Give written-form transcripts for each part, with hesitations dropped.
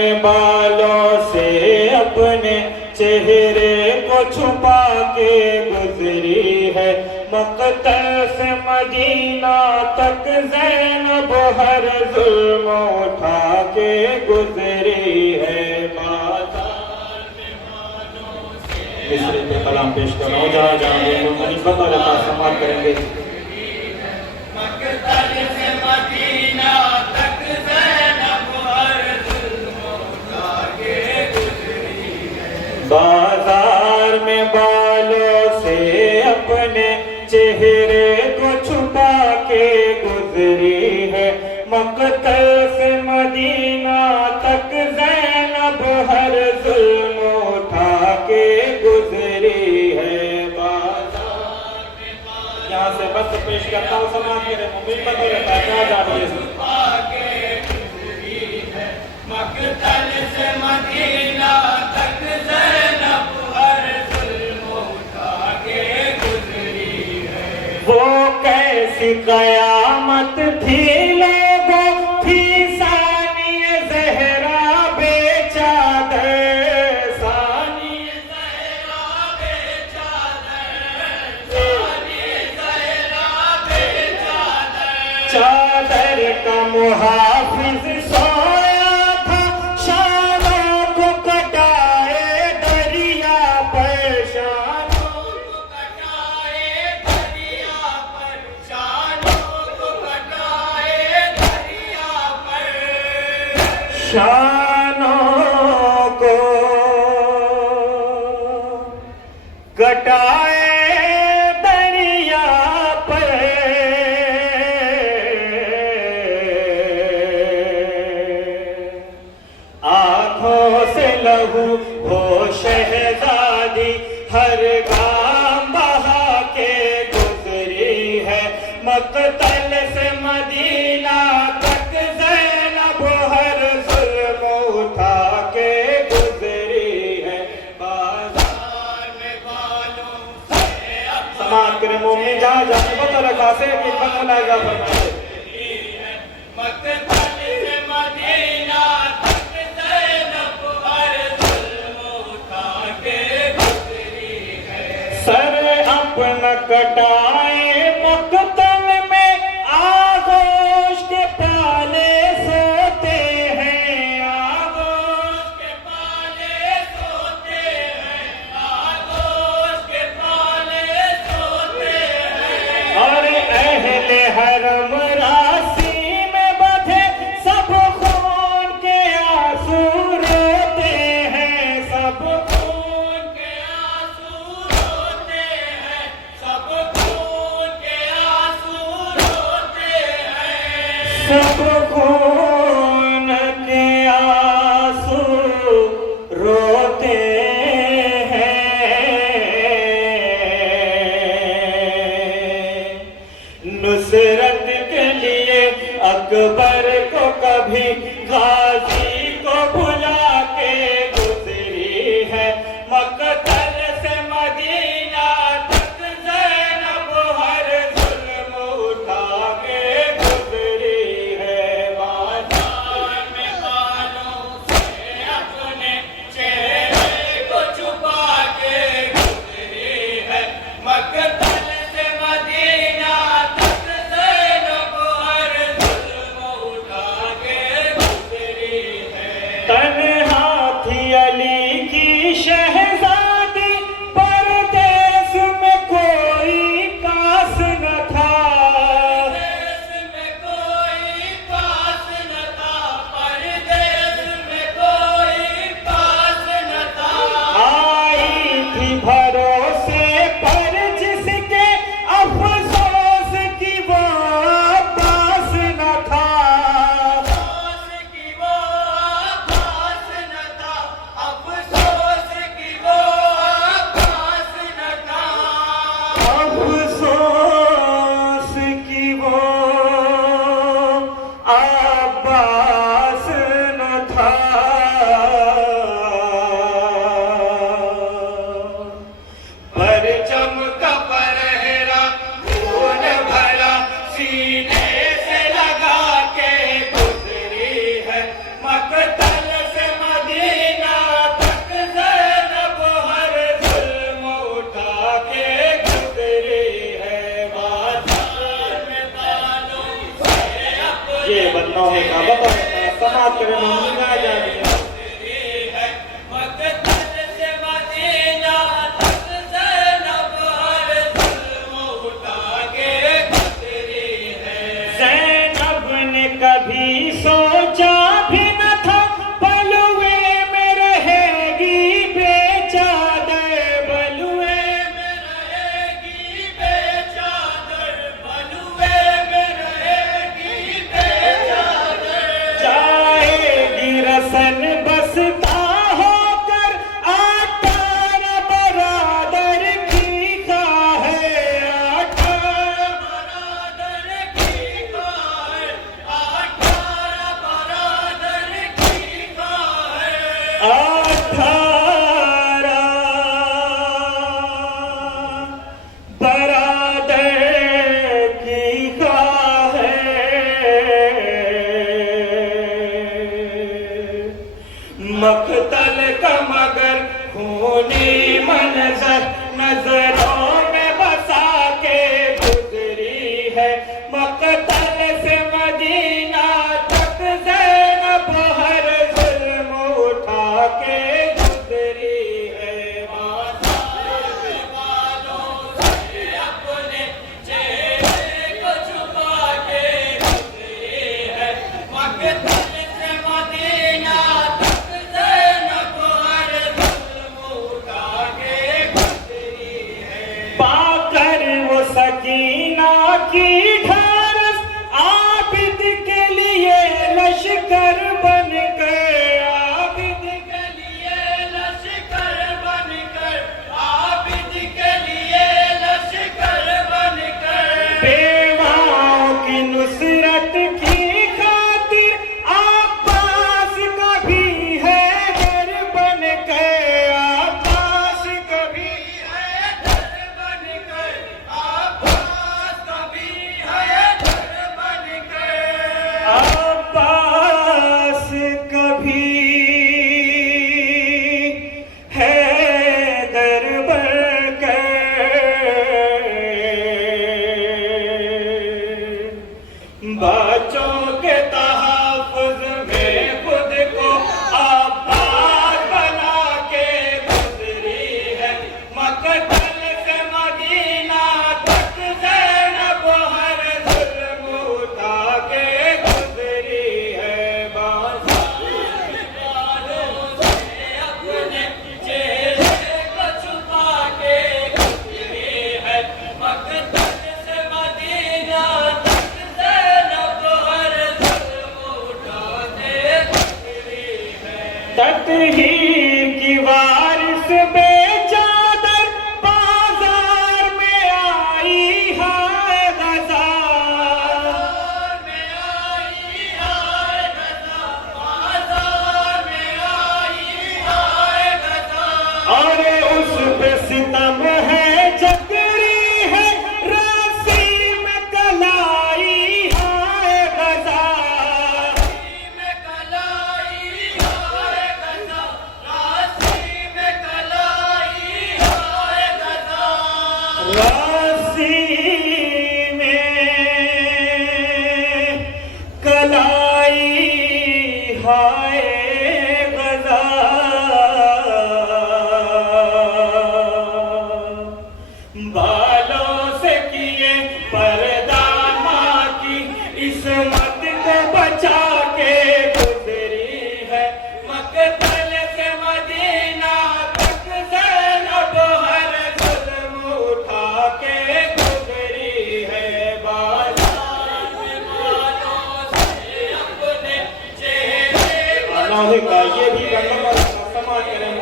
में बालों से अपने चेहरे को छुपा के गुजरी है। मक्तल से मदीना तक ज़ैनब हर जुल्म उठा के गुजरी है। मिस्री पे कलाम पेश कर रहा हूँ, जहाँ जहाँ मुनीबत और समात करेंगे। बाजार में बालों से अपने चेहरे को छुपा के गुजरी है। मक्तल से मदीना तक ज़ैनब हर जुल्म उठा के गुजरी है। बाजार में यहाँ से बस पेश करता हूँ, समाज के मुमीबत और पैसा जानिए। मक्तल से मदीना तक ज़ैनब हर जुल्म उठा के गुजरी है। वो कैसी कयामत थी लोगों की, सानिए ज़हरा बेचादर, सानिए ज़हरा बेचादर, सानिए ज़हरा बेचादर। चादर का मुहाफिज सोया था, शानों को कटाए दरिया पर, शानों को कटाए दरिया पर, शानों को कटाए दरिया पर, शानों को कटाए दरिया पर। आँखों से लहू हो शहजादी हर गाम बहा के गुजरी है। मक्तल से मदीना तक ज़ैनब हर जुल्म उठा के गुजरी है। बाजार में बालों से समात करे मोमिन, जहाँ जाने को तो रखा से खिदमत मुलाज़ा फरमाए। मक्तल से मदीना तक ज़ैनब हर जुल्म उठा के गुजरी है। सर अपना कटाए मक्तल में आगोश के पाले सोते हैं, आगोश के पाले सोते हैं, आगोश के पाले सोते हैं। और अहले हरम रासी में बधे सब खून के आंसू रोते हैं, सब खून के आंसू रोते हैं, सब खून के आंसू रोते हैं, सब खून के आंसू रोते हैं। नुसरत के लिए अकबर को कभी गाजी को भुला के गुजरी है। मक्तल से मदीना तक ज़ैनब हर जुल्म उठा के गुजरी है। बाजार में बालों से अपने चेहरे को छुपा के गुजरी है। मक्तल से मदीना तक ज़ैनब हर जुल्म उठा के गुजरी है। तन्हा थी अली की शहजादी, परदेस में कोई पास न था, परदेस में कोई पास न था, परदेस में कोई पास न था। आई थी भरोसे पर जिसके अफसोस की वो पास न था, अफसोस की वो पास न था, अफसोस की वो पास न था, अफसोस की वो आबास न था। परचम का पहरा खून भरा सीने से लगा के गुजरी है। मक्तल से समाप्त करें मम्मी गाय जा रही है। कभी सोचा भी न था बलुए में रहेगी बेचादर, बलुए में रहेगी बेचादर, बलुए में रहेगी बेचादर। जाएगी रसन बसता होकर आटार बरादर की का है, आटार बरादर की का है, मकतल का मगर खूनी मंजर नजरों में बसा के गुजरी है। मकतल से मदीना तक ज़ैनब हर जुल्म उठा के गुजरी है। बाज़ार वालों से अपने चेहरे को छुपा के गुजरी है। मकतल से मदीना पाकर वो सकीना की ढारस आबिद के लिए लश्कर बन कर, आबिद के लिए लश्कर बन कर, आबिद के लिए लश्कर बन कर। बेवाओं की नुसरत की खातिर अब्बास का भी है घर बन कर, अब्बास का भी अब्बास कभी है दर बनकर। बच्चों के तहफ़्फ़ुज़ में खुद को अब्बास बना के गुजरी है। मकतल से मदीना तक ज़ैनब हर जुल्म उठा के गुजरी है। बाज़ार वालों से अपने चेहरे को छुपा के गुजरी है। मकतल से मदीना तक ज़ैनब हर जुल्म उठा के गुजरी है। तत्हीर की वारिस बेचादर बाजार में आई हाय गज़ा, बाजार में आई हाय गज़ा, बाजार में आई हाय गज़ा। और उस पे सितम है जकरी है रासी में कलाई हाय गज़ा, रासी में कलाई हाय गज़ा, रासी में कलाई हाय गज़ा, रासी में कलाई हाय गज़ा। बालों से किए पर्दा माँ की इस्मत को बचा के गुजरी है। मकतल से मदीना तक ज़ैनब हर जुल्म उठा के गुजरी है। बाज़ार वालों से अपने चेहरे को छुपा ये भी गंगा समाज करें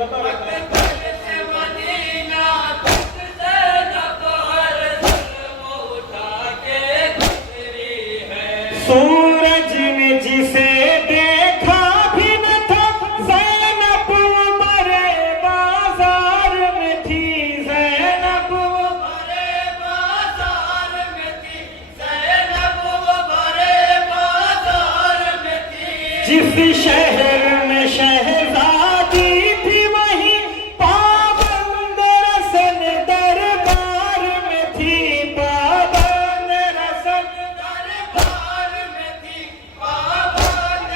मकतल से मदीना तक ज़ैनब हर जुल्म उठा के गुजरी है। सूरज ने जिसे देखा भी न था ज़ैनब बड़े बाजार में थी, ज़ैनब बड़े बाजार में थी, ज़ैनब बड़े बाजार में थी। जिस शहर में शहजादी थी वहीं पाबंद रसन दरबार में थी, पाबंद रसन दरबार में थी, पाबंद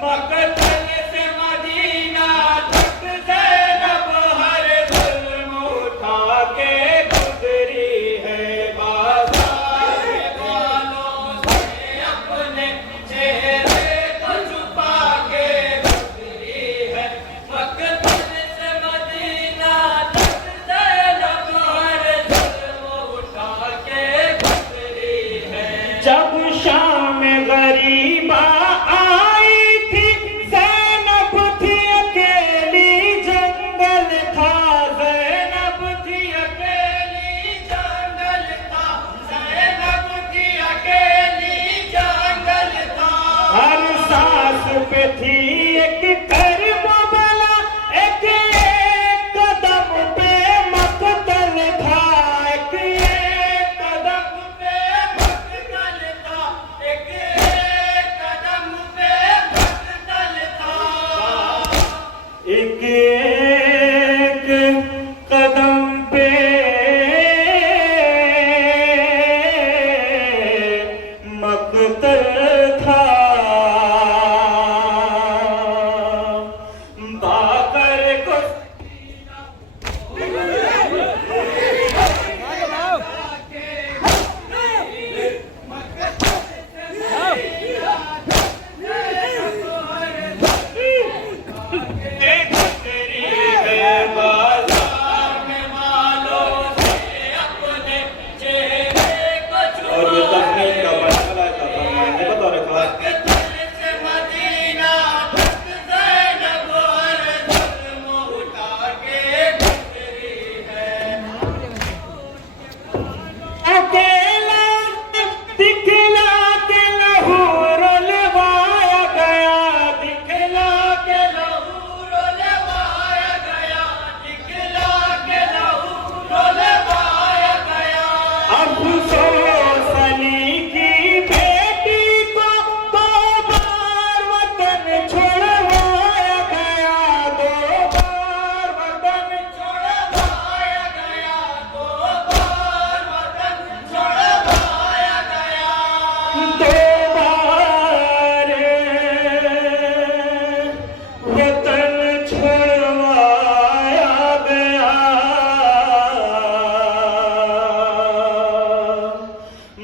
मकतल से मदीना तक ज़ैनब हर जुल्म उठा के गुजरी है। बाज़ार में बालों से अपने चेहरे को छुपा के गुजरी है। मकतल से मदीना तक ज़ैनब हर जुल्म उठा के गुजरी है। जब शाम गरीबा आई थी, ज़ैनब थी अकेली, जंगल था। ज़ैनब थी अकेली, जंगल था। ज़ैनब थी अकेली, जंगल था। हर सांस पे थी एक करबला, एक कदम पे मकतल था। एक कदम पे मकतल था। एक कदम पे मकतल था। एक कदम पे मकतल था। बाबर को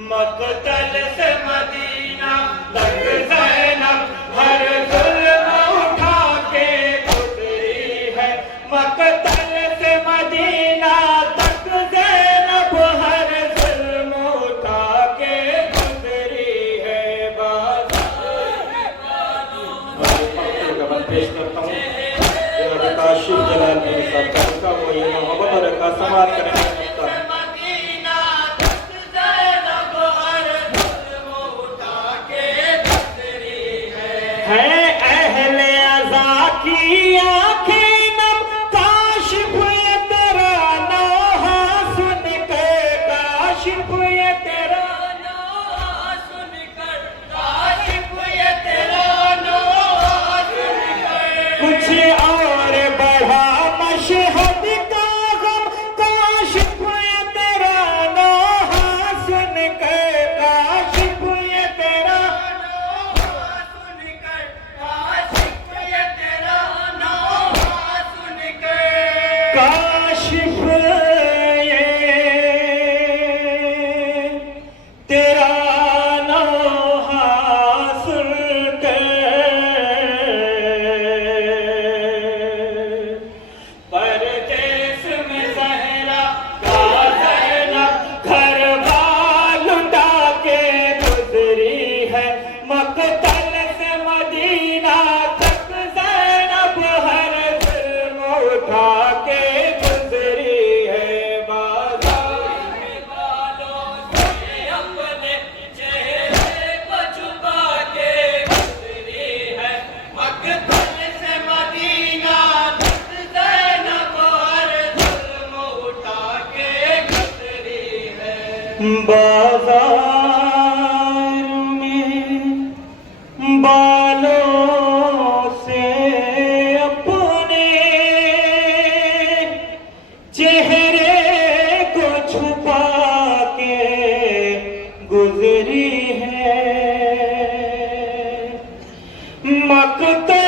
मकतल से मदीना तक ज़ैनब हर जुल्म उठा के गुजरी है। मकतल से मदीना तक ज़ैनब हर जुल्म उठा के गुजरी है। पेश करता हूँ काशिफ जलाल मेरे साथ का वो ये मोहब्बत और का समाज करने का है। अहले अज़ा की आँखें नम, काशिफ ये तेरा नौहा सुन कर। काशिफ ये तेरा नौहा सुन कर। काशिफ ये तेरा नौहा सुन कर। कुछ और बढ़ा मशहद का गम, काशिफ ये तेरा नौहा सुन कर। काशिफ ये तेरा काशिफ ये तेरा नौहा सुन कर। परदेस में ज़हरा का ज़ैनब घर बाल उठा के गुजरी है। मकतल से मदीना तक ज़ैनब हर जुल्म उठा के गुजरी है। बाज़ार में बालों से अपने चेहरे को छुपा के गुजरी है। मकतल से मदीना तक ज़ैनब हर जुल्म उठा के गुजरी है। बाज़ार में बालों से अपने चेहरे को छुपा के गुजरी है। मकतल